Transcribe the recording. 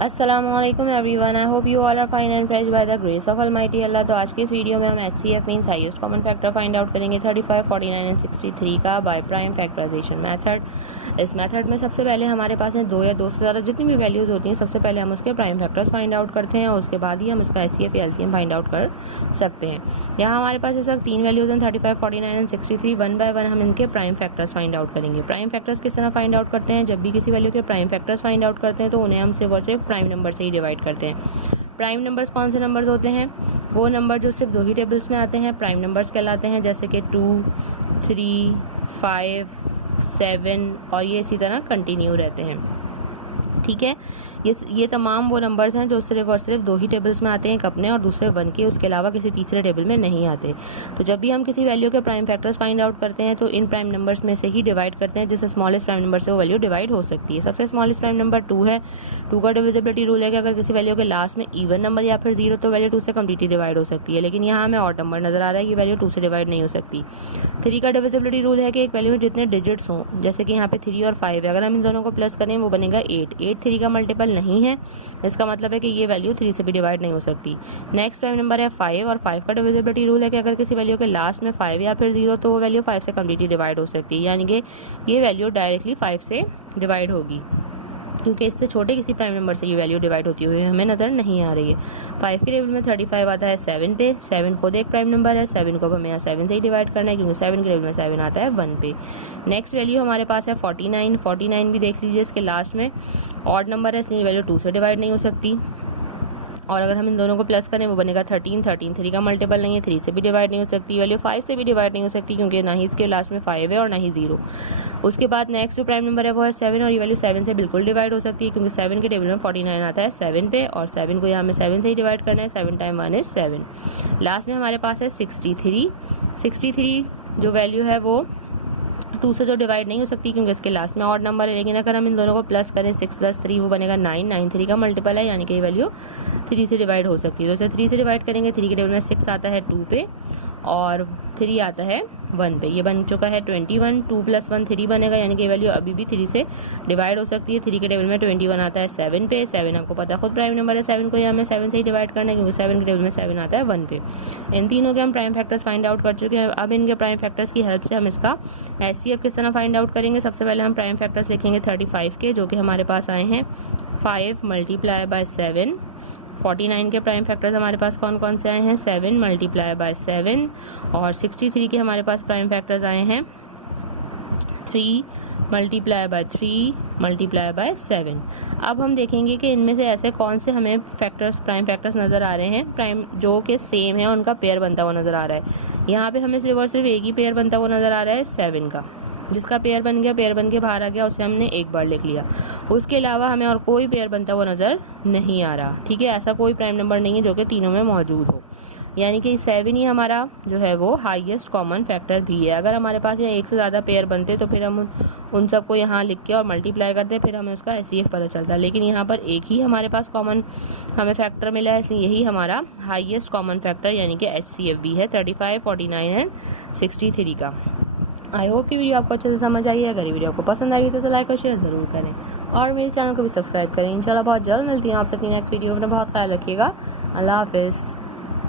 अस्सलामुअलैकुम everyone, I hope you all are fine and fresh by the grace of almighty Allah. तो आज के इस वीडियो में हम HCF means highest common factor find out करेंगे 35, 49 एंड 63 का बाय प्राइम फैक्टराइजेशन मेथड। इस मेथड में सबसे पहले हमारे पास है दो या दो से ज़्यादा जितनी भी वैल्यूज़ होती हैं, सबसे पहले हम उसके प्राइम फैक्टर्स फाइंड आउट करते हैं और उसके बाद ही हम इसका HCF या LCM फाइंड आउट कर सकते हैं। यहाँ हमारे पास इस वक्त तीन वैल्यूज़ हैं 35, 49 एंड 63। वन बाय वन हम इनके प्राइम फैक्टर्स फाइंड आउट करेंगे। प्राइम फैक्टर्स किस तरह फाइंड आउट करते हैं? जब भी किसी वैल्यू के प्राइम फैक्टर्स फाइंड आउट करते हैं तो उन्हें हम सिर्फ और सिर्फ प्राइम नंबर से ही डिवाइड करते हैं। प्राइम नंबर्स कौन से नंबर्स होते हैं? वो नंबर जो सिर्फ दो ही टेबल्स में आते हैं प्राइम नंबर्स कहलाते हैं, जैसे कि 2, 3, 5, 7 और ये इसी तरह कंटिन्यू रहते हैं। ठीक है, ये तमाम वो नंबर्स हैं जो सिर्फ और सिर्फ दो ही टेबल्स में आते हैं, एक अपने और दूसरे वन के, उसके अलावा किसी तीसरे टेबल में नहीं आते। तो जब भी हम किसी वैल्यू के प्राइम फैक्टर्स फाइंड आउट करते हैं तो इन प्राइम नंबर्स में से ही डिवाइड करते हैं, जिससे स्मॉलेस्ट प्राइम नंबर से वो वैल्यू डिवाइड हो सकती है। सबसे स्मॉलेस्ट प्राइम नंबर 2 है। 2 का डिविजिबिलिटी रूल है कि अगर किसी वैल्यू के लास्ट में इवन नंबर या फिर 0 तो वैल्यू 2 से कम्प्लीटली डिवाइड हो सकती है, लेकिन यहाँ हमें ऑड नंबर नजर आ रहा है कि वैल्यू 2 से डिवाइड नहीं हो सकती। 3 का डिविजिबिलिटी रूल है कि एक वैल्यू में जितने डिजिट्स हों, जैसे कि यहाँ पे 3 और 5 है, अगर हम इन दोनों को प्लस करें वो बनेगा 8। 8 3 का मल्टीपल नहीं है, इसका मतलब है कि ये वैल्यू 3 से भी डिवाइड नहीं हो सकती। नेक्स्ट प्राइम नंबर है 5 और 5 का डिविजिबिलिटी रूल है कि अगर किसी वैल्यू के लास्ट में 5 या फिर 0 तो वो वैल्यू 5 से कम्प्लीटली डिवाइड हो सकती है, यानी कि ये वैल्यू डायरेक्टली 5 से डिवाइड होगी, क्योंकि इससे छोटे किसी प्राइम नंबर से ये वैल्यू डिवाइड होती हुई हमें नज़र नहीं आ रही है। 5 के टेबल में 35 आता है 7 पे। 7 खुद एक प्राइम नंबर है, 7 को हमें यहाँ 7 से ही डिवाइड करना है, क्योंकि 7 के टेबल में 7 आता है 1 पे। नेक्स्ट वैल्यू हमारे पास है 49। 49 भी देख लीजिए, इसके लास्ट में ऑड नंबर है, इसलिए वैल्यू 2 से डिवाइड नहीं हो सकती। और अगर हम इन दोनों को प्लस करें वो बनेगा 13। 13 3 का मल्टीपल नहीं है, 3 से भी डिवाइड नहीं हो सकती। वैल्यू 5 से भी डिवाइड नहीं हो सकती, क्योंकि ना ही इसके लास्ट में 5 है और ना ही 0। उसके बाद नेक्स्ट जो प्राइम नंबर है वो है 7 और ये वैल्यू 7 से बिल्कुल डिवाइड हो सकती है, क्योंकि 7 के टेबल में 49 आता है 7 पे और 7 को यहाँ में 7 से ही डिवाइड करना है। 7 टाइम 1 इज 7। लास्ट में हमारे पास है 63। 63 जो वैल्यू है वो 2 से तो डिवाइड नहीं हो सकती, क्योंकि इसके लास्ट में ऑड नंबर है, लेकिन अगर हम इन दोनों को प्लस करें 6 + 3 वो बनेगा 9। 9 3 का मल्टीपल है, यानी कि ये वैल्यू 3 से डिवाइड हो सकती है। तो इसे 3 से डिवाइड करेंगे, 3 के टेबल में 6 आता है 2 पे और 3 आता है 1 पे। ये बन चुका है 21। 2 + 1 3 बनेगा, यानी कि वैल्यू अभी भी 3 से डिवाइड हो सकती है। 3 के टेबल में 21 आता है 7 पे। 7 आपको पता है खुद प्राइम नंबर है, 7 को यहाँ हमें 7 से ही डिवाइड करना है, क्योंकि 7 के टेबल में 7 आता है 1 पे। इन तीनों के हम प्राइम फैक्टर्स फाइंड आउट कर चुके हैं। अब इनके प्राइम फैक्टर्स की हेल्प से हम इसका HCF किस तरह फाइंड आउट करेंगे? सबसे पहले हम प्राइम फैक्टर्स लिखेंगे 35 के, जो कि हमारे पास आए हैं 5 × 7। 49 के प्राइम फैक्टर्स हमारे पास कौन कौन से आए हैं? 7 × 7। और 63 के हमारे पास प्राइम फैक्टर्स आए हैं 3 × 3 × 7। अब हम देखेंगे कि इनमें से ऐसे कौन से हमें फैक्टर्स प्राइम फैक्टर्स नज़र आ रहे हैं प्राइम जो कि सेम है, उनका पेयर बनता हुआ नज़र आ रहा है। यहाँ पे हमें सिर्फ और सिर्फ एक ही पेयर बनता हुआ नज़र आ रहा है 7 का, जिसका पेयर बन गया, पेयर बन के बाहर आ गया, उसे हमने एक बार लिख लिया। उसके अलावा हमें और कोई पेयर बनता हुआ नज़र नहीं आ रहा। ठीक है, ऐसा कोई प्राइम नंबर नहीं है जो कि तीनों में मौजूद हो, यानी कि 7 ही हमारा जो है वो हाईएस्ट कॉमन फैक्टर भी है। अगर हमारे पास यहाँ एक से ज़्यादा पेयर बनते तो फिर हम उन सबको यहाँ लिख के और मल्टीप्लाई करते, फिर हमें उसका HCF पता चलता, लेकिन यहाँ पर एक ही हमारे पास कॉमन हमें फैक्टर मिला है, इसलिए यही हमारा हाईएस्ट कॉमन फैक्टर यानी कि HCF भी है 35, 49 एंड 63 का। आई होप कि वीडियो आपको अच्छे से समझ आई है। अगर ये वीडियो आपको पसंद आई तो लाइक और शेयर ज़रूर करें और मेरे चैनल को भी सब्सक्राइब करें। इंशाल्लाह बहुत जल्द मिलती हूँ आपसे अपनी नेक्स्ट वीडियो में। बहुत ख्याल रखिएगा। अल्लाह हाफिज़।